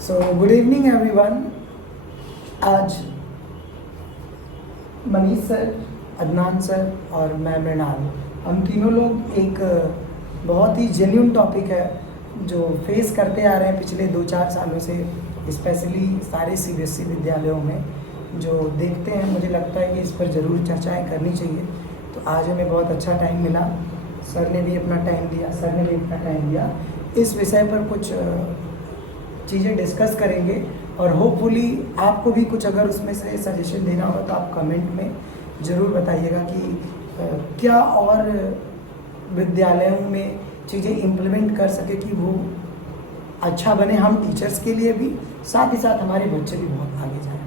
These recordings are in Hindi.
So good evening everyone. आज मनीष सर, अदनान सर और मैं मृणाल, हम तीनों लोग एक बहुत ही जेन्युइन टॉपिक है जो फेस करते आ रहे हैं पिछले 2-4 सालों से, स्पेशली सारे सीबीएसई विद्यालयों में जो देखते हैं। मुझे लगता है कि इस पर ज़रूर चर्चाएं करनी चाहिए। तो आज हमें बहुत अच्छा टाइम मिला, सर ने भी अपना टाइम दिया, सर ने भी अपना टाइम दिया। इस विषय पर कुछ चीज़ें डिस्कस करेंगे और होपफुली आपको भी कुछ अगर उसमें से सजेशन देना हो तो आप कमेंट में ज़रूर बताइएगा कि क्या और विद्यालयों में चीज़ें इम्प्लीमेंट कर सके कि वो अच्छा बने, हम टीचर्स के लिए भी, साथ ही साथ हमारे बच्चे भी बहुत आगे जाएं।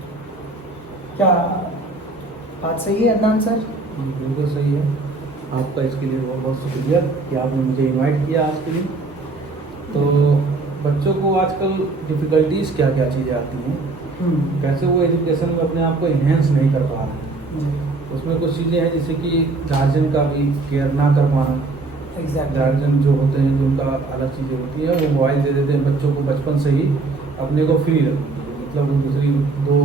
क्या बात सही है अदनान सर? बिल्कुल सही है। आपका इसके लिए बहुत बहुत शुक्रिया कि आपने मुझे इनवाइट किया आज के लिए। तो बच्चों को आजकल डिफ़िकल्टीज़ क्या क्या चीज़ें आती हैं, कैसे वो एजुकेशन में अपने आप को इन्हेंस नहीं कर पा रहे हैं। उसमें कुछ चीज़ें हैं जैसे कि गार्जियन का भी केयर ना कर पाना। एग्जैक्ट गार्जियन जो होते हैं, जो उनका अलग चीज़ें होती हैं, वो मोबाइल दे देते हैं बच्चों को बचपन से ही अपने को फ्री रखने, मतलब वो दूसरी दो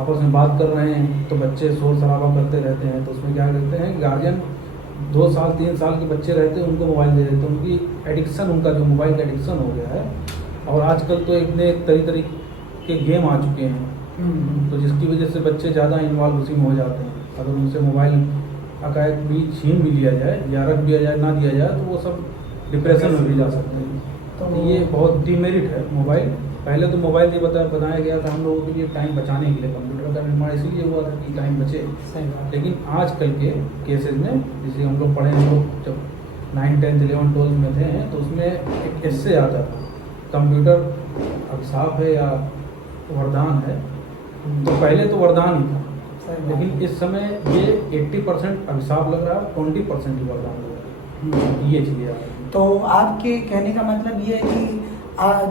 आपस में बात कर रहे हैं तो बच्चे शोर शराबा करते रहते हैं। तो उसमें क्या करते हैं, गार्जियन 2 साल 3 साल के बच्चे रहते हैं उनको मोबाइल दे देते हैं। उनकी एडिक्शन, उनका जो मोबाइल का एडिक्शन हो गया है। और आजकल तो इतने तरह के गेम आ चुके हैं, तो जिसकी वजह से बच्चे ज़्यादा इन्वॉल्व उसी में हो जाते हैं। अगर उनसे मोबाइल अकायक भी छीन भी लिया जाए या रख दिया जाए, ना दिया जाए, तो वो सब डिप्रेशन में भी जा सकते हैं। तो ये बहुत डिमेरिट है मोबाइल। पहले तो मोबाइल ये बनाया गया था हम लोगों के लिए टाइम बचाने के लिए, कंप्यूटर का निर्माण इसीलिए हुआ था कि टाइम बचे। लेकिन आजकल के केसेस में, जैसे हम लोग पढ़े, हम लोग जब 9, 10, 11, 12 में थे तो उसमें एक एस्से आता था, कंप्यूटर अभिशाप है या वरदान है। तो पहले तो वरदान ही था, लेकिन इस समय ये 80% अभिशाप लग रहा है, 20% ही वरदान लग रहा है। ये चीज़ें आ रही हैं। तो आपके कहने का मतलब ये है कि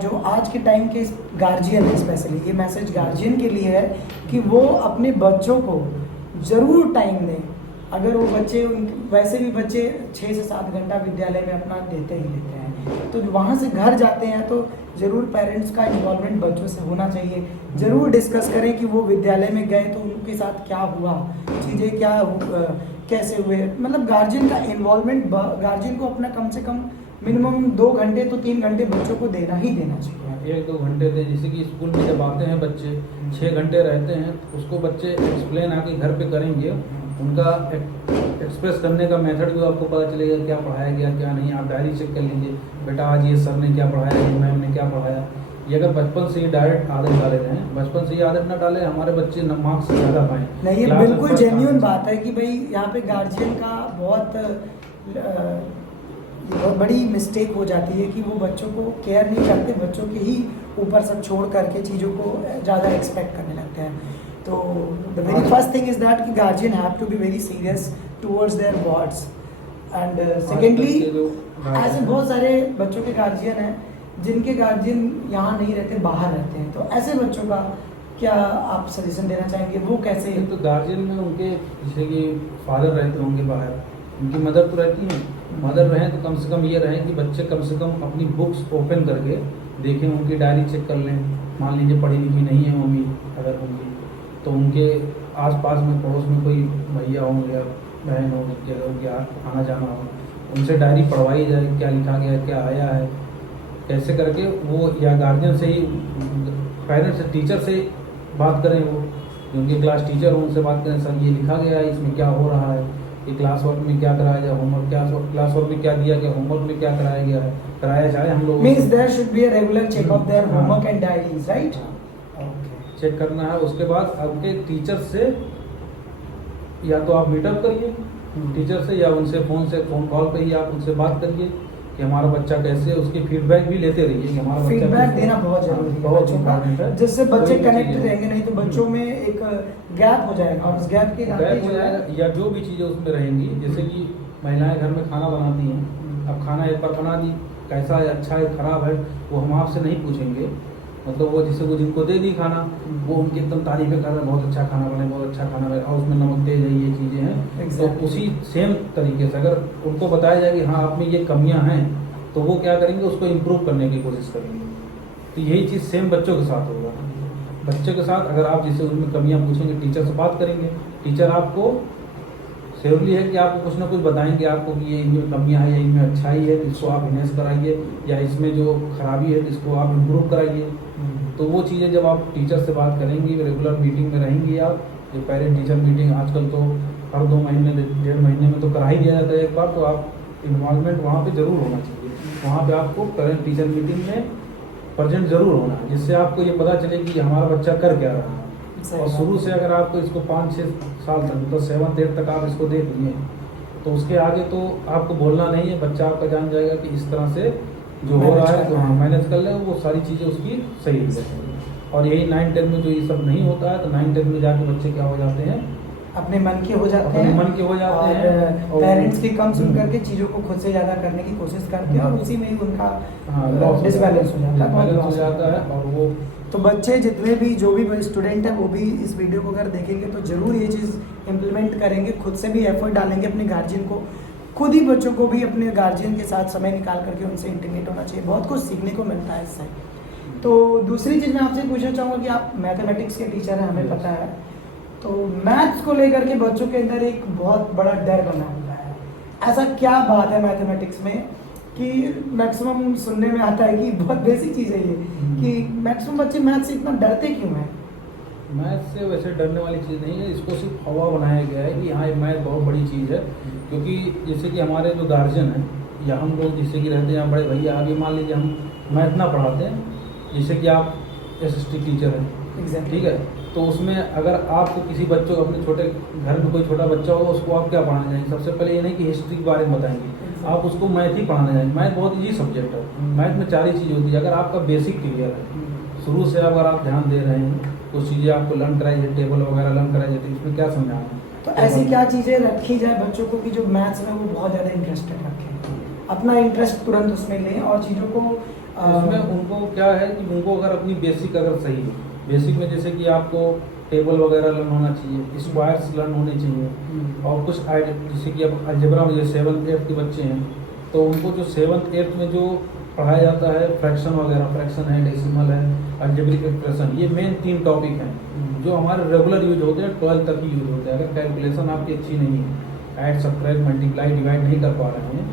जो आज के टाइम के गार्जियन है, स्पेशली ये मैसेज गार्जियन के लिए है कि वो अपने बच्चों को ज़रूर टाइम दें। अगर वो बच्चे, वैसे भी बच्चे 6 से 7 घंटा विद्यालय में अपना देते ही लेते हैं, तो वहाँ से घर जाते हैं तो ज़रूर पेरेंट्स का इन्वॉल्वमेंट बच्चों से होना चाहिए। ज़रूर डिस्कस करें कि वो विद्यालय में गए तो उनके साथ क्या हुआ, चीज़ें क्या कैसे हुए। मतलब गार्जियन का इन्वॉल्वमेंट, गार्जियन को अपना कम से कम मिनिमम 2 घंटे तो 3 घंटे बच्चों को देना ही देना चाहिए। 1-2 घंटे दें। जैसे कि स्कूल में जब आते हैं बच्चे 6 घंटे रहते हैं, उसको बच्चे एक्सप्लेन आके घर पे करेंगे। उनका एक्सप्रेस करने का मेथड भी आपको पता चलेगा, क्या पढ़ाया गया क्या नहीं। आप डायरी चेक कर लीजिए, बेटा आज ये सर ने क्या पढ़ाया, ये मैम ने क्या पढ़ाया। ये अगर बचपन से ही डायरेक्ट आदत डाले हैं, बचपन से ही आदत ना डालें, हमारे बच्चे मार्क्स से ज़्यादा पाएँ। नहीं, ये बिल्कुल जेन्युइन बात है कि भाई यहाँ पे गार्जियन का बहुत बड़ी मिस्टेक हो जाती है कि वो बच्चों को केयर नहीं करते, बच्चों के ही ऊपर सब छोड़ करके चीज़ों को ज़्यादा एक्सपेक्ट करने लगते हैं। तो the very first thing is that कि guardian have to be very serious towards their words. And secondly, ऐसे बहुत सारे बच्चों के गार्जियन हैं जिनके गार्जियन यहाँ नहीं रहते, बाहर रहते हैं। तो ऐसे बच्चों का क्या आप सजेशन देना चाहेंगे, वो कैसे? तो गार्जियन में उनके जैसे कि फादर रहते होंगे बाहर, उनकी मदर तो रहती हैं। मदर रहें तो कम से कम ये रहें कि बच्चे कम से कम अपनी बुक्स ओपन करके देखें, उनकी डायरी चेक कर लें। मान लीजिए पढ़ी लिखी नहीं है मम्मी अगर होंगी, तो उनके आसपास में पड़ोस में कोई भैया हों या बहन हो, या आना जाना हो, उनसे डायरी पढ़वाई जाए, क्या लिखा गया है, क्या आया है, कैसे करके वो, या गार्जियन से ही, पेरेंट्स से, टीचर से बात करें। वो जो उनके क्लास टीचर हो उनसे बात करें, सर ये लिखा गया है, इसमें क्या हो रहा है, कि क्लास वर्क में क्या कराया जाए, होमवर्क क्या, क्लास वर्क में क्या दिया गया, होमवर्क में क्या कराया गया है, कराया जाए। हम लोग means there should be a regular check of their homework and diaries, right? Okay, check करना है। उसके बाद आपके टीचर से या तो आप मीटअप करिए टीचर से, या उनसे फ़ोन कॉल पे ही आप उनसे बात करिए कि हमारा बच्चा कैसे है। उसकी फीडबैक भी लेते रहिए कि हमारा फीडबैक देना बहुत जरूरी है, बहुत इंपॉर्टेंट है, जिससे बच्चे कनेक्ट रहेंगे। नहीं तो बच्चों में एक गैप हो जाएगा और उस गैप के गैप हो जाएगा, या जो भी चीज़ें उसमें रहेंगी। जैसे कि महिलाएं घर में खाना बनाती हैं, अब खाना एक बार बना दी, कैसा है, अच्छा है, ख़राब है, वो हम आपसे नहीं पूछेंगे। मतलब वो जैसे वो जिनको दे दी खाना, वो उनकी एकदम तारीफ़ें कर रहे हैं, बहुत अच्छा खाना बने, बहुत अच्छा खाना बने, और उसमें नमक तेज है, ये चीज़ें हैं। तो उसी सेम तरीके से अगर उनको बताया जाए कि हाँ आप में ये कमियां हैं, तो वो क्या करेंगे, उसको इम्प्रूव करने की कोशिश करेंगे। तो यही चीज़ सेम बच्चों के साथ होगा। बच्चे के साथ अगर आप जैसे उनमें कमियां पूछेंगे, टीचर से बात करेंगे, टीचर आपको श्योरली है कि आपको कुछ ना कुछ बताएंगे आपको कि ये इनमें कमियां है या इनमें अच्छाई है, इसको आप इन्हेंस कराइए, या इसमें जो खराबी है इसको आप इम्प्रूव कराइए। तो वो चीज़ें जब आप टीचर से बात करेंगी, रेगुलर मीटिंग में रहेंगी आप, जो पेरेंट टीचर मीटिंग आजकल तो हर 2 महीने 1.5 महीने में तो करा ही दिया जाता है एक बार, तो आप इन्वॉल्वमेंट वहाँ पे ज़रूर होना चाहिए। वहाँ पे आपको पेरेंट टीचर मीटिंग में प्रेजेंट ज़रूर होना है, जिससे आपको ये पता चले कि हमारा बच्चा कर क्या रहा है। और शुरू से अगर आपको इसको 5-6 साल तक, मतलब 7th 8th तक आप इसको देख लिए, तो उसके आगे तो आपको बोलना नहीं है, बच्चा आपका जान जाएगा कि इस तरह से जो हो रहा है तो हाँ मैनेज कर ले, वो सारी चीज़ें उसकी सही हो जाएंगी। और यही 9-10 में जो ये सब नहीं होता है, तो 9-10 में जाके बच्चे क्या हो जाते हैं, अपने मन के हो जाते अपने हैं, मन के हो जाते हैं, और पेरेंट्स की कम सुन करके चीज़ों को खुद से ज़्यादा करने की कोशिश करते हैं, और उसी में ही उनका डिसबैलेंस हो जाता है। और वो तो बच्चे जितने भी जो भी स्टूडेंट हैं वो भी इस वीडियो को अगर देखेंगे तो ज़रूर ये चीज़ इम्प्लीमेंट करेंगे, खुद से भी एफर्ट डालेंगे, अपने गार्जियन को, खुद ही बच्चों को भी अपने गार्जियन के साथ समय निकाल करके उनसे इंटीमेट होना चाहिए। बहुत कुछ सीखने को मिलता है इससे। तो दूसरी चीज़ मैं आपसे पूछना चाहूँगा कि आप मैथमेटिक्स के टीचर हैं, हमें पता है, तो मैथ्स को लेकर के बच्चों के अंदर एक बहुत बड़ा डर बना हुआ है। ऐसा क्या बात है मैथमेटिक्स में कि मैक्सिमम सुनने में आता है कि बहुत बेसिक चीज़ है ये, कि मैक्सिमम बच्चे मैथ से इतना डरते क्यों हैं? मैथ से वैसे डरने वाली चीज़ नहीं है, इसको सिर्फ हवा बनाया गया है कि हाँ ये मैथ बहुत बड़ी चीज़ है। क्योंकि जैसे कि हमारे जो गार्जियन हैं या हम लोग जैसे कि रहते हैं बड़े भैया, अभी मान लीजिए हम मैथ ना पढ़ाते हैं, जैसे कि आप SST टीचर हैं, ठीक है, तो उसमें अगर आपको किसी बच्चों को, अपने छोटे घर में कोई छोटा बच्चा होगा, उसको आप क्या पढ़ाने जाएंगे? सबसे पहले ये नहीं कि हिस्ट्री के बारे में बताएंगे, आप उसको मैथ ही पढ़ाने जाएंगे। मैथ बहुत ईजी सब्जेक्ट है, मैथ में 4 ही चीज़ होती है। अगर आपका बेसिक क्लियर है, शुरू से अगर आप ध्यान दे रहे हैं, कुछ चीज़ें आपको लर्न कराई जाए, टेबल वगैरह लर्न कराई जाती है, इसमें क्या समझाना है? तो ऐसी क्या चीज़ें रखी जाए बच्चों को कि जो मैथ्स में वो बहुत ज़्यादा इंटरेस्टेड रखें, अपना इंटरेस्ट तुरंत उसमें लें, और चीज़ों को उसमें उनको क्या है कि उनको अगर अपनी बेसिक अगर सही है, बेसिक में जैसे कि आपको टेबल वगैरह लर्न होना चाहिए, स्क्वायर्स लर्न होने चाहिए, और कुछ जैसे कि अब अलजेब्रा में जो 7th 8th के बच्चे हैं, तो उनको जो 7th 8th में जो पढ़ाया जाता है, फ्रैक्शन वगैरह, फ्रैक्शन है, डेसिमल है, अलजेब्रिक एक्सप्रेशन, ये मेन 3 टॉपिक हैं जो हमारे रेगुलर यूज होते हैं, 12th तक ही यूज होते हैं। अगर कैलकुलेशन आपकी अच्छी नहीं है, ऐड सब्ट्रैक्ट मल्टीप्लाई डिवाइड नहीं कर पा रहे हैं,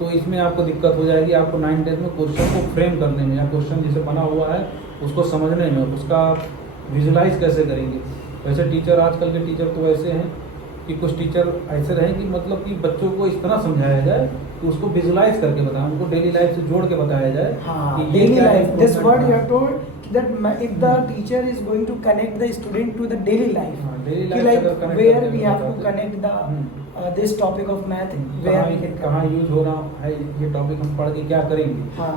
तो इसमें आपको दिक्कत हो जाएगी। आपको 9-10 में क्वेश्चन को फ्रेम करने में, या क्वेश्चन जैसे बना हुआ है उसको समझने में, उसका विजुलाइज कैसे करेंगे। वैसे टीचर, आजकल के टीचर तो ऐसे हैं कि कुछ टीचर ऐसे रहे कि मतलब कि बच्चों को इस तरह समझाया जाए कि उसको विजुलाइज करके बताएं, उनको डेली लाइफ से जोड़ के बताया जाए। कि daily life, this word you have told that if the teacher is going to connect the student to the daily life, like where we have to connect the this topic of math, where we can कहाँ यूज हो रहा है ये टॉपिक, हम पढ़ के क्या करेंगे, हाँ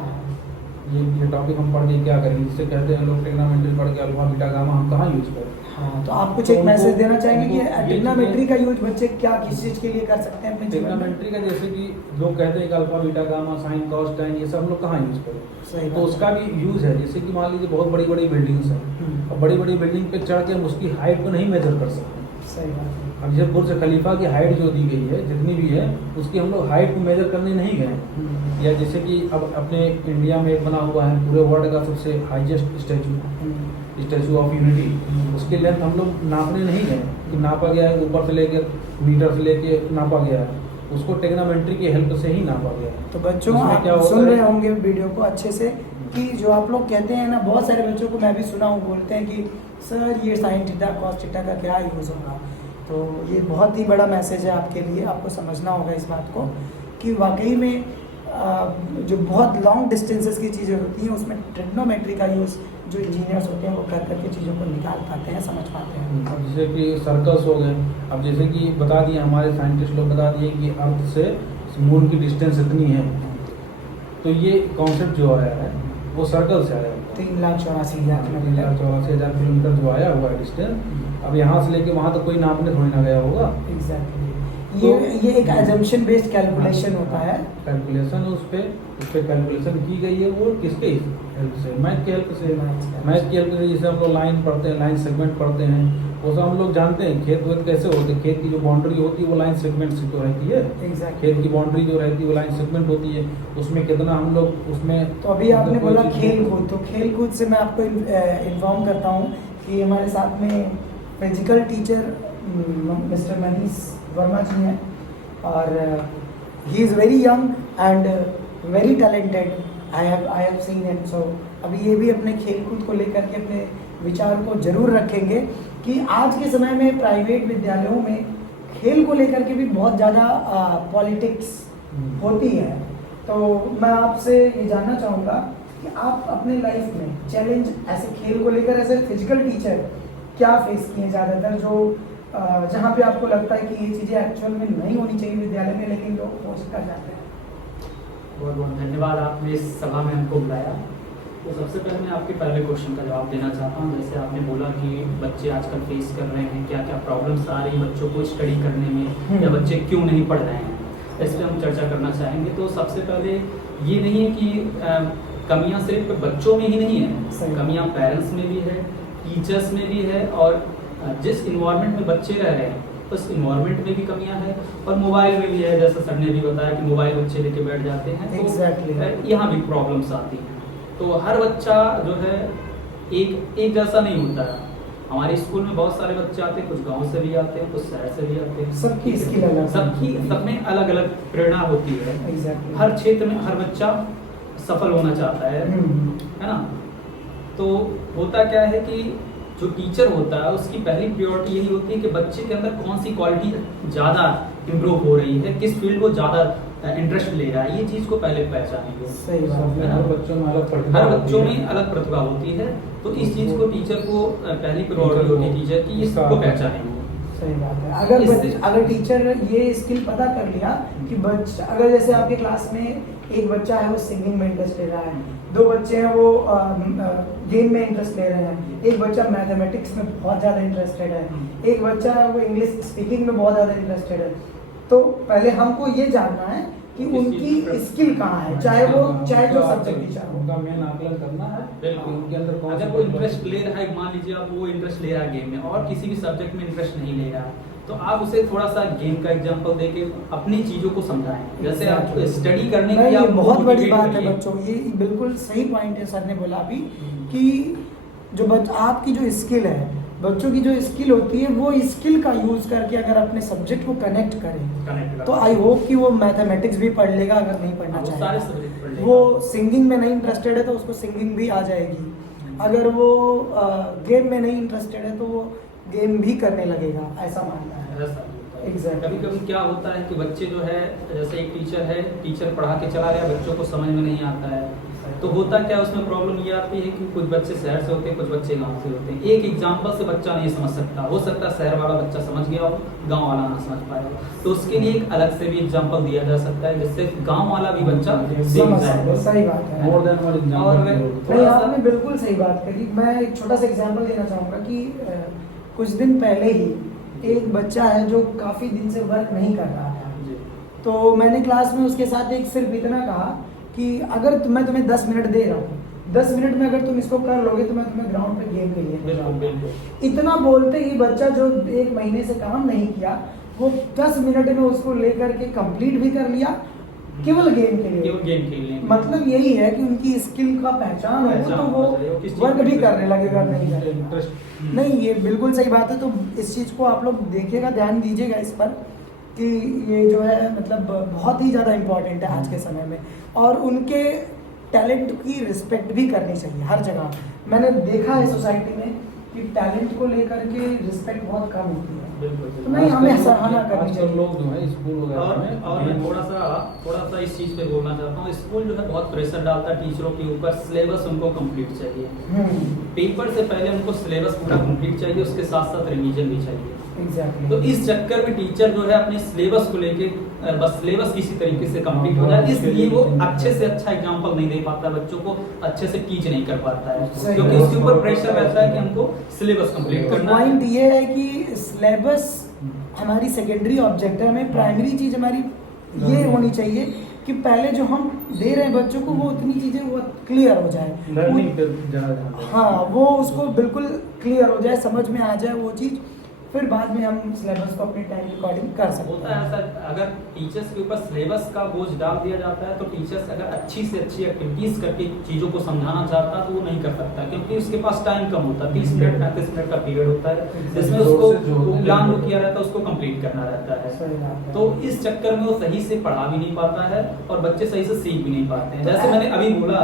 ये टॉपिक हम पढ़ के क्या करेंगे, जिससे कहते हैं लोग ट्रिग्नोमेट्री पढ़ के अल्फा बीटा गामा हम कहाँ यूज करें। हाँ, तो आप कुछ एक मैसेज देना चाहेंगे कि ट्रिग्नोमेट्री का यूज बच्चे क्या किस चीज़ के लिए कर सकते हैं अपने जीवन में? ट्रिग्नोमेट्री का जैसे कि लोग कहते हैं कि alpha beta gamma sine cos tan, ये सब हम लोग कहाँ यूज करें, तो उसका भी यूज है। जैसे कि मान लीजिए बहुत बड़ी बड़ी बिल्डिंग्स हैं, और बड़ी बड़ी बिल्डिंग पे चढ़ के हम उसकी हाइट को नहीं मेजर कर सकते। सही बात है। अब जैसे बुर्ज खलीफा की हाइट जो दी गई है, जितनी भी है, उसकी हम लोग हाइट को मेजर करने नहीं गए। या जैसे कि अब अपने इंडिया में एक बना हुआ है पूरे वर्ल्ड का सबसे हाईएस्ट स्टैचू ऑफ यूनिटी, उसकी लेंथ हम लोग नापने नहीं गए कि नापा गया है, ऊपर से लेकर मीटर से लेके नापा गया है, उसको ट्रिग्नोमेट्री की हेल्प से ही नापा गया है। तो बच्चों आप सुन रहे होंगे वीडियो को अच्छे से, कि जो आप लोग कहते हैं ना, बहुत सारे बच्चों को मैं भी सुना हूँ बोलते हैं कि सर ये साइन थीटा कॉस थीटा का क्या यूज़ होगा। तो ये बहुत ही बड़ा मैसेज है आपके लिए, आपको समझना होगा इस बात को कि वाकई में जो बहुत लॉन्ग डिस्टेंसेस की चीज़ें होती हैं उसमें ट्रिग्नोमेट्री का यूज़ जो इंजीनियर्स होते हैं वो कर करके चीज़ों को निकाल पाते हैं, समझ पाते हैं। अब जैसे कि सर्कल्स हो गए, अब जैसे कि बता दिए हमारे साइंटिस्ट लोग बता दिए कि अर्थ से मून की डिस्टेंस इतनी है, तो ये कॉन्सेप्ट जो आया है वो सर्कल से आया है। 3,84,000 किलोमीटर जो आया हुआ है डिस्टेंस, अब यहाँ से लेके वहाँ तक कोई नापने थोड़ी ना गया होगा। एग्जैक्टली, ये एक एजम्पशन बेस्ड कैलकुलेशन होता है, कैलकुलेशन उस पर कैलकुलेशन की गई है, वो किसके हेल्प से, मैथ की हेल्प से। मैथ की हेल्प से जैसे हम लोग लाइन पढ़ते हैं, लाइन सेगमेंट पढ़ते हैं, वो सब हम लोग जानते हैं, खेत वेत कैसे होते हैं, खेत की जो बाउंड्री होती है वो लाइन सेगमेंट से तो रहती है, एग्जैक्टली। खेत की बाउंड्री जो रहती है वो लाइन सेगमेंट होती है, उसमें कितना हम लोग उसमें। तो अभी आपने कोई बोला चीज़- खेल कूद, तो खेल कूद से मैं आपको इन्फॉर्म करता हूँ कि हमारे साथ में physical teacher mister Manish Varma ji हैं, और he is very young and very talented. I have seen him. So अभी ये भी अपने खेल कूद को लेकर के अपने विचार को जरूर रखेंगे कि आज के समय में प्राइवेट विद्यालयों में खेल को लेकर के भी बहुत ज़्यादा पॉलिटिक्स होती है। तो मैं आपसे ये जानना चाहूँगा कि आप अपने लाइफ में चैलेंज ऐसे खेल को लेकर एज ए फिजिकल टीचर क्या फेस किए ज़्यादातर, जो जहाँ पे आपको लगता है कि ये चीज़ें एक्चुअल में नहीं होनी चाहिए विद्यालय में, लेकिन लोग सोच कर जाते हैं। बहुत बहुत धन्यवाद, आपने इस सभा में हमको बुलाया। तो सबसे पहले मैं आपके पहले क्वेश्चन का जवाब देना चाहता हूँ। जैसे आपने बोला कि बच्चे आजकल फेस कर रहे हैं, क्या क्या प्रॉब्लम्स आ रही हैं बच्चों को स्टडी करने में, या बच्चे क्यों नहीं पढ़ रहे हैं, इस पर हम चर्चा करना चाहेंगे। तो सबसे पहले ये नहीं है कि कमियाँ सिर्फ बच्चों में ही नहीं है, कमियाँ पेरेंट्स में भी है, टीचर्स में भी है, और जिस इन्वायरमेंट में बच्चे रह रहे हैं उस इन्वायरमेंट में भी कमियां हैं, और मोबाइल में भी है। जैसा सर ने भी बताया कि मोबाइल बच्चे लेके बैठ जाते हैं, तो Exactly. यहाँ भी प्रॉब्लम्स आती हैं। तो हर बच्चा जो है एक जैसा नहीं होता है। हमारे स्कूल में बहुत सारे बच्चे आते हैं, कुछ गांव से भी आते हैं, कुछ शहर से भी आते हैं। सबकी स्किल अलग, सब में अलग अलग प्रेरणा होती है। Exactly. हर क्षेत्र में हर बच्चा सफल होना चाहता है ना। तो होता क्या है कि जो टीचर होता है उसकी पहली प्रायोरिटी यही होती है कि बच्चे के अंदर कौन सी क्वालिटी ज़्यादा इम्प्रूव हो रही है, किस फील्ड को ज़्यादा इंटरेस्ट ले रहा है, ये चीज़ को पहले पहचानेंगे। सही बात है। हर बच्चों में अलग प्रतिभा हर होती बच्चों है। में अलग प्रतिभा होती है, तो इस चीज़ को टीचर को पहली प्रायोरिटी होती है टीचर की, इसको पहचानेंगे। सही बात है। अगर टीचर ये स्किल पता कर लिया कि बच्चा, अगर जैसे आपके क्लास में एक बच्चा है वो सिंगिंग में इंटरेस्ट ले रहा है, दो बच्चे हैं वो गेम में इंटरेस्ट ले रहे हैं, एक बच्चा मैथमेटिक्स में बहुत ज़्यादा इंटरेस्टेड है, एक बच्चा है वो इंग्लिश स्पीकिंग में बहुत ज़्यादा इंटरेस्टेड है, तो पहले हमको ये जानना है कि उनकी स्किल कहाँ है, चाहे जो सब्जेक्ट टीचर हो। उनका मेन आकलन करना है बिल्कुल। उनके अंदर कौन अगर सा वो इंटरेस्ट ले रहा है, मान लीजिए आप वो इंटरेस्ट ले रहा है गेम में और किसी भी सब्जेक्ट में इंटरेस्ट नहीं ले रहा है, तो आप उसे थोड़ा सा गेम का एग्जांपल देके अपनी चीज़ों को समझाएं। जैसे आप स्टडी करने की ये आप बहुत बड़ी motivate बात है करिए। बच्चों, ये बिल्कुल सही पॉइंट है सर ने बोला अभी कि जो आपकी जो स्किल है, बच्चों की जो स्किल होती है वो स्किल का यूज़ करके अगर अपने सब्जेक्ट को कनेक्ट करें तो आई होप कि वो मैथमेटिक्स भी पढ़ लेगा, अगर नहीं पढ़ना वो सारे चाहेगा। सब्जेक्ट पढ़ लेगा। वो सिंगिंग में नहीं इंटरेस्टेड है तो उसको सिंगिंग भी आ जाएगी, अगर वो गेम में नहीं इंटरेस्टेड है तो वो गेम भी करने लगेगा, ऐसा मानना है। ऐसा होता है। Exactly. कभी कभी क्या होता है कि बच्चे जो है, जैसे एक टीचर है, टीचर पढ़ा के चला गया, बच्चों को समझ में नहीं आता है, तो होता क्या उसमें प्रॉब्लम ये आती है कि कुछ बच्चे शहर से होते हैं, कुछ बच्चे गांव से होते हैं। एक एग्जांपल से बच्चा नहीं समझ सकता, हो सकता है शहर वाला बच्चा समझ गया हो, गांव वाला ना समझ पाएगा, तो उसके लिए एक अलग से भी एग्जांपल दिया जा सकता है जिससे गांव वाला भी बच्चा सीख समझ जाए। सकते, सही बात है। मोर देन वन और एग्जांपल। नहीं, थोड़ा सा आपने बिल्कुल सही बात करी। मैं एक छोटा सा एग्जांपल देना चाहूँगा कि कुछ दिन पहले ही एक बच्चा है जो काफ़ी दिन से वर्क नहीं कर रहा था, जी, तो मैंने क्लास में उसके साथ एक सिर्फ इतना कहा कि अगर मैं तुम्हें 10 मिनट दे रहा हूँ, 10 मिनट में अगर तुम इसको कर लोगे तो मैं तुम्हें ग्राउंड पे गेम के लिए ले बिल्कुल जाऊंगा। बिल्कुल। इतना बोलते ही बच्चा जो 1 महीने से काम नहीं किया, वो 10 मिनट में उसको लेकर के कंप्लीट भी कर लिया, केवल गेम के लिए। केवल गेम खेलने में। मतलब यही है कि उनकी स्किल का पहचान हो तो वो किस चीज़ वर्क में भी करने interest लगेगा, नहीं करेगा। इंटरेस्ट नहीं, ये बिल्कुल सही बात है। तो इस चीज़ को आप लोग देखिएगा, ध्यान दीजिएगा इस पर कि ये जो है मतलब बहुत ही ज़्यादा इम्पोर्टेंट है आज के समय में, और उनके टैलेंट की रिस्पेक्ट भी करनी चाहिए हर जगह। मैंने देखा है सोसाइटी में कि टैलेंट को लेकर के रिस्पेक्ट बहुत कम होती है, बिल्कुल तो बिल्कुल। नहीं हमें सराहना करनी आजकल चाहिए। लोग जो है स्कूल वगैरह में और मैं थोड़ा सा इस चीज़ पे बोलना चाहता हूँ। स्कूल जो है बहुत प्रेशर डालता है टीचरों के ऊपर, सिलेबस उनको कंप्लीट चाहिए, पेपर से पहले उनको सिलेबस पूरा कंप्लीट चाहिए, उसके साथ साथ रिवीजन भी चाहिए। एग्जैक्टली। तो इस चक्कर में टीचर जो है अपने सिलेबस को लेके बस सिलेबस किसी तरीके से कंप्लीट हो जाए, इसलिए वो अच्छे से अच्छा एग्जाम्पल नहीं दे पाता, बच्चों को अच्छे से टीच नहीं कर पाता है, सही क्योंकि बात। उसके ऊपर प्रेशर रहता है कि हमको सिलेबस कंप्लीट करना है। पॉइंट ये है कि सिलेबस हमारी सेकेंडरी ऑब्जेक्ट है, हमें प्राइमरी चीज़ हमारी ये होनी चाहिए कि पहले जो हम दे रहे हैं बच्चों को वो उतनी चीज़ें वो क्लियर हो जाए, लर्निंग पे ज़्यादा ध्यान दें। हाँ वो उसको बिल्कुल क्लियर हो जाए, समझ में आ जाए वो चीज़, फिर बाद में हम सिलेबस को अपने टाइम के अकॉर्डिंग कर सकते होता है सर, अगर टीचर्स के ऊपर सिलेबस का बोझ डाल दिया जाता है तो टीचर्स अगर अच्छी से अच्छी एक्टिविटीज करके चीज़ों को समझाना चाहता है तो वो नहीं कर सकता, क्योंकि उसके पास टाइम कम होता है, 30 मिनट 35 मिनट का पीरियड होता है जिसमें उसको प्लान जो किया रहता है उसको कंप्लीट करना रहता है। सही बात है। तो इस चक्कर में वो सही से पढ़ा भी नहीं पाता है और बच्चे सही से सीख भी नहीं पाते हैं। जैसे मैंने अभी बोला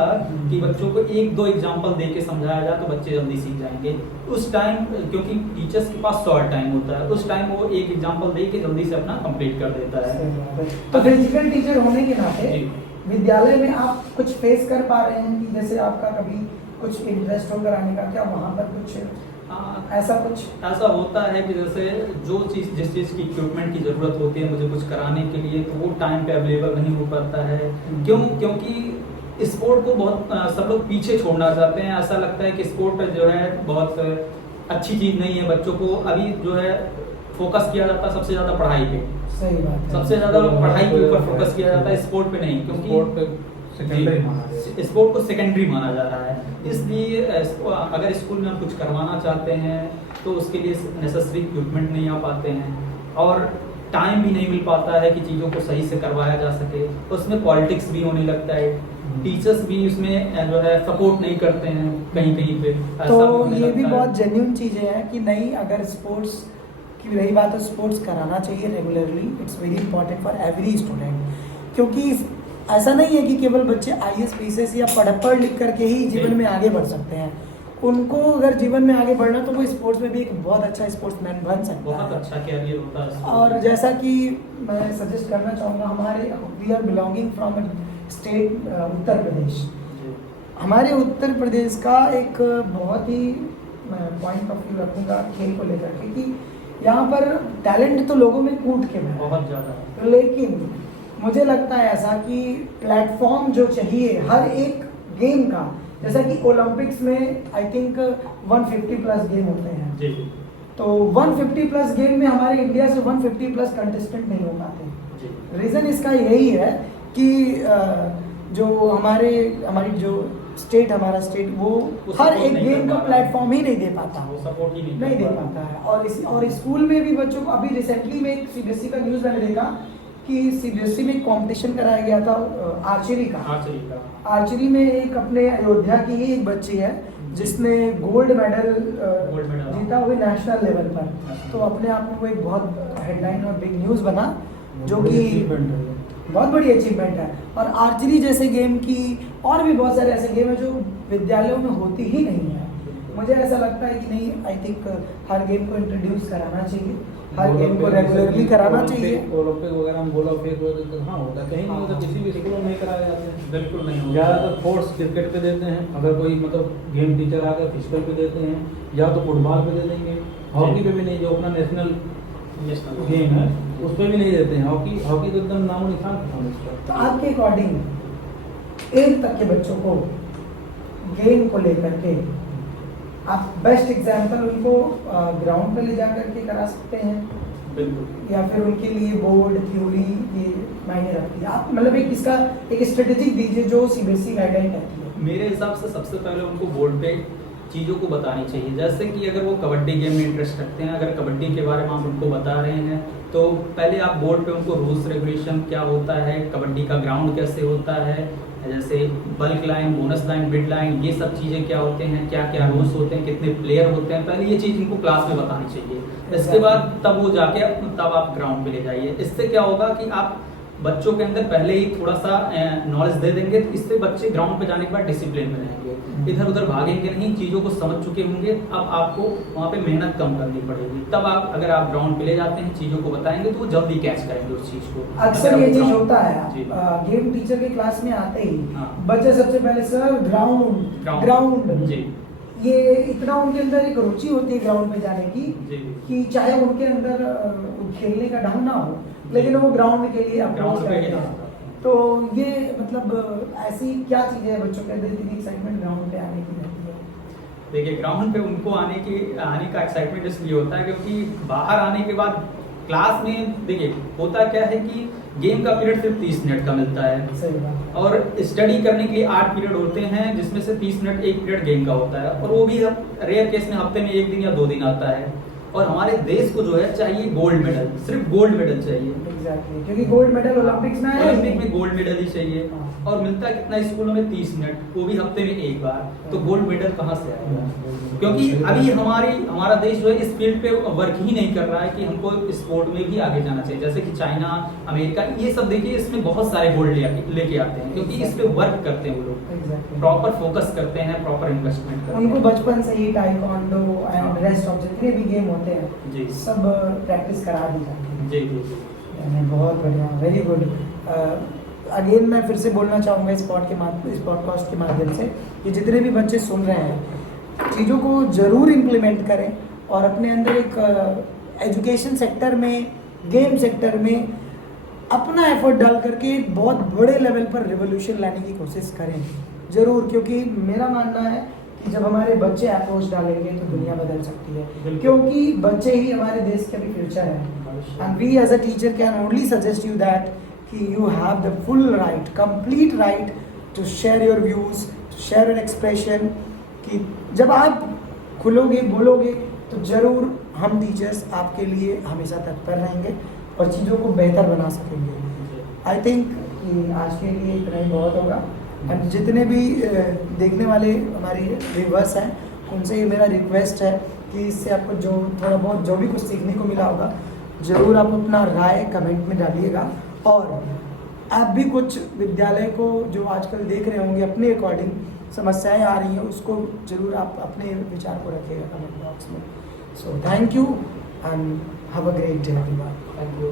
कि बच्चों को 1-2 एग्जाम्पल दे के समझाया जाए तो बच्चे जल्दी सीख जाएंगे। उस टाइम क्योंकि टीचर्स के पास शॉर्ट टाइम होता है, उस टाइम वो एक एग्जाम्पल दे के जल्दी से अपना कंप्लीट कर देता है। सही बात है। तो फिजिकल टीचर होने के नाते विद्यालय में आप कुछ फेस कर पा रहे हैं कि जैसे आपका कभी कुछ इंटरेस्ट हो कराने का, क्या वहाँ पर कुछ ऐसा कुछ ऐसा होता है कि जैसे जिस चीज़ की इक्विपमेंट की ज़रूरत होती है मुझे कुछ कराने के लिए, तो वो टाइम पे अवेलेबल नहीं हो पाता है। क्योंकि स्पोर्ट को बहुत सब लोग पीछे छोड़ना चाहते हैं। ऐसा लगता है कि स्पोर्ट जो है बहुत अच्छी चीज़ नहीं है, बच्चों को अभी जो है फोकस किया जाता है सबसे ज़्यादा पढ़ाई पे। सही बात है। सबसे ज़्यादा पढ़ाई के ऊपर फोकस किया जाता है, स्पोर्ट पे नहीं, क्योंकि स्पोर्ट को सेकेंडरी माना जा रहा है। इसलिए अगर स्कूल में हम कुछ करवाना चाहते हैं तो उसके लिए नेसेसरी इक्विपमेंट नहीं आ पाते हैं और टाइम भी नहीं मिल पाता है कि चीज़ों को सही से करवाया जा सके। उसमें पॉलिटिक्स भी होने लगता है, टीचर्स भी उसमें जो है सपोर्ट नहीं करते हैं कहीं कहीं पे। तो ये भी बहुत जेन्युइन चीज़ें हैं कि नहीं, अगर स्पोर्ट्स की रही बात है स्पोर्ट्स कराना चाहिए regularly, it's very important for every student. क्योंकि ऐसा नहीं है कि केवल बच्चे IAS PCS या पढ़ लिख करके ही जीवन में आगे बढ़ सकते हैं। उनको अगर जीवन में आगे बढ़ना तो वो स्पोर्ट्स में भी एक बहुत अच्छा स्पोर्ट्समैन बन सकता है, बहुत अच्छा कैरियर होता है। और जैसा कि मैं सजेस्ट करना चाहूँगा, हमारे we are belonging from state Uttar Pradesh. हमारे उत्तर प्रदेश का एक बहुत ही पॉइंट ऑफ व्यू रखूँगा खेल को लेकर के कि यहाँ पर टैलेंट तो लोगों में कूट के है बहुत ज़्यादा, लेकिन मुझे लगता है ऐसा कि प्लेटफॉर्म जो चाहिए हर एक गेम का, जैसा कि ओलंपिक्स में आई थिंक 150 प्लस गेम होते हैं जी। तो 150 प्लस गेम में हमारे इंडिया से 150 प्लस कंटेस्टेंट नहीं हो पाते। रीज़न इसका यही है कि जो हमारी जो स्टेट, हमारा स्टेट वो हर एक गेम का प्लेटफॉर्म ही नहीं दे पाता, वो सपोर्ट ही नहीं दे पाता है। और स्कूल में भी बच्चों को, अभी रिसेंटली में एक CBSE का न्यूज़ मैंने देखा कि CBSE में एक कॉम्पिटिशन कराया गया था आर्चरी का। में एक अपने अयोध्या की ही एक बच्ची है जिसने गोल्ड मेडल जीता, वो नेशनल लेवल पर। तो अपने आप में वो एक बहुत हेडलाइन और बिग न्यूज़ बना, जो कि बहुत बड़ी अचीवमेंट है। और आर्चरी जैसे गेम की और भी बहुत सारे ऐसे गेम है जो विद्यालयों में होती ही नहीं है। मुझे ऐसा लगता है कि नहीं, आई थिंक हर गेम को इंट्रोड्यूस कराना चाहिए, हर गेम को रेगुलरली कराना चाहिए। ओलंपिक वगैरह हम बोला फेक वगैरह हाँ होता है, कहीं नहीं होता, किसी भी स्कूलों में नहीं कराया जाते हैं। बिल्कुल नहीं होता। ज़्यादातर फोर्स क्रिकेट पे देते हैं, अगर कोई मतलब गेम टीचर आकर फिजिकल पे देते हैं, या तो फुटबॉल पे दे देंगे, हॉकी पे भी नहीं, जो अपना नेशनल गेम है उस पर भी नहीं देते हैं। हॉकी तो एकदम नामो निशान खत्म है उसका। तो आपके अकॉर्डिंग 8 तक के बच्चों को गेम को लेकर के आप बेस्ट एग्जाम्पल उनको ग्राउंड पे ले जा करके करा सकते हैं, बिल्कुल, या फिर उनके लिए बोर्ड थ्योरी ये मायने रखती है? आप मतलब एक इसका एक स्ट्रेटेजी दीजिए जो CBSE गाइडलाइन कहती है। मेरे हिसाब से सबसे पहले उनको बोर्ड पे चीज़ों को बतानी चाहिए। जैसे कि अगर वो कबड्डी गेम में इंटरेस्ट रखते हैं, अगर कबड्डी के बारे में आप उनको बता रहे हैं तो पहले आप बोर्ड पे उनको रूल्स रेगुलेशन क्या होता है, कबड्डी का ग्राउंड कैसे होता है, जैसे bulk line, bonus line, mid line, ये सब चीज़ें क्या होते हैं, क्या क्या रूल्स होते हैं, कितने प्लेयर होते हैं, पहले ये चीज़ इनको क्लास में बतानी चाहिए। इसके बाद तब वो जाके तब आप ग्राउंड पे ले जाइए। इससे क्या होगा कि आप बच्चों के अंदर पहले ही थोड़ा सा नॉलेज दे देंगे, तो इससे बच्चे ग्राउंड पे जाने के बाद डिसिप्लिन में रहेंगे, इधर उधर भागेंगे नहीं, चीज़ों को समझ चुके होंगे। अब आपको वहाँ पे मेहनत कम करनी पड़ेगी। तब आप अगर आप ग्राउंड पे ले जाते हैं, चीज़ों को बताएंगे तो वो जल्दी कैच करेंगे उस चीज़ को। अक्सर ये चीज़ होता है, गेम टीचर के क्लास में आते ही बच्चे सबसे पहले सर ग्राउंड जी, ये इतना उनके अंदर एक रुचि होती है ग्राउंड में जाने की कि चाहे उनके अंदर खेलने का ढंग ना हो, लेकिन वो ग्राउंड के लिए अप्रोच करते हैं। तो ये मतलब ऐसी क्या चीज़ें हैं बच्चों के अंदर इतनी एक्साइटमेंट ग्राउंड पे आने की रहती है? देखिए, ग्राउंड पे उनको आने का एक्साइटमेंट इसलिए होता है क्योंकि बाहर आने के बाद क्लास में देखिए होता क्या है कि गेम का पीरियड सिर्फ 30 मिनट का मिलता है सही बात। और स्टडी करने के लिए 8 पीरियड होते हैं जिसमें से 30 मिनट एक पीरियड गेम का होता है और वो भी रेयर केस में हफ्ते में 1 दिन या 2 दिन आता है। और हमारे देश को जो है चाहिए गोल्ड मेडल, सिर्फ गोल्ड मेडल चाहिए। एग्जैक्टली, क्योंकि गोल्ड मेडल ओलंपिक्स में है। ओलंपिक में गोल्ड मेडल ही चाहिए हाँ। और मिलता है कितना स्कूलों में 30 मिनट, वो भी हफ्ते में एक बार, तो गोल्ड मेडल कहाँ से आएगा? क्योंकि अभी हमारा देश जो है इस फील्ड पे वर्क ही नहीं कर रहा है कि हमको स्पोर्ट में भी आगे जाना चाहिए। जैसे कि चाइना, अमेरिका, ये सब देखिए इसमें बहुत सारे गोल्ड लेके आते हैं क्योंकि इस पे वर्क करते हैं वो लोग, एग्जैक्टली, प्रॉपर फोकस करते हैं, प्रॉपर इन्वेस्टमेंट करते उनको हैं। बचपन से ही टाइकोंडो हाँ। एंड रेस्ट ऑफ जितने भी गेम होते हैं जी सब प्रैक्टिस करा दी जाती है। जी जी जी। यानी बहुत बढ़िया, वेरी गुड। अगेन मैं फिर से बोलना चाहूँगा इस पॉडकास्ट के माध्यम से कि जितने भी बच्चे सुन रहे हैं चीज़ों को ज़रूर इम्प्लीमेंट करें और अपने अंदर एक एजुकेशन सेक्टर में, गेम सेक्टर में अपना एफर्ट डाल करके बहुत बड़े लेवल पर रिवोल्यूशन लाने की कोशिश करें ज़रूर, क्योंकि मेरा मानना है कि जब हमारे बच्चे अप्रोच डालेंगे तो दुनिया बदल सकती है, क्योंकि बच्चे ही हमारे देश के भी फ्यूचर हैं। And we as a teacher can only suggest you that you have the full right, complete right to share your views, to share your expression, कि जब आप खुलोगे, बोलोगे तो ज़रूर हम टीचर्स आपके लिए हमेशा तत्पर रहेंगे और चीज़ों को बेहतर बना सकेंगे। आई थिंक कि आज के लिए इतना ही बहुत होगा। एंड जितने भी देखने वाले हमारे व्यूअर्स हैं उनसे ये मेरा रिक्वेस्ट है कि इससे आपको जो थोड़ा बहुत जो भी कुछ सीखने को मिला होगा ज़रूर आप अपना राय कमेंट में डालिएगा और आप भी कुछ विद्यालय को जो आजकल देख रहे होंगे अपने अकॉर्डिंग समस्याएं आ रही हैं उसको ज़रूर आप अपने विचार को रखिएगा कमेंट बॉक्स में। So thank you and have a great day everyone. Thank you.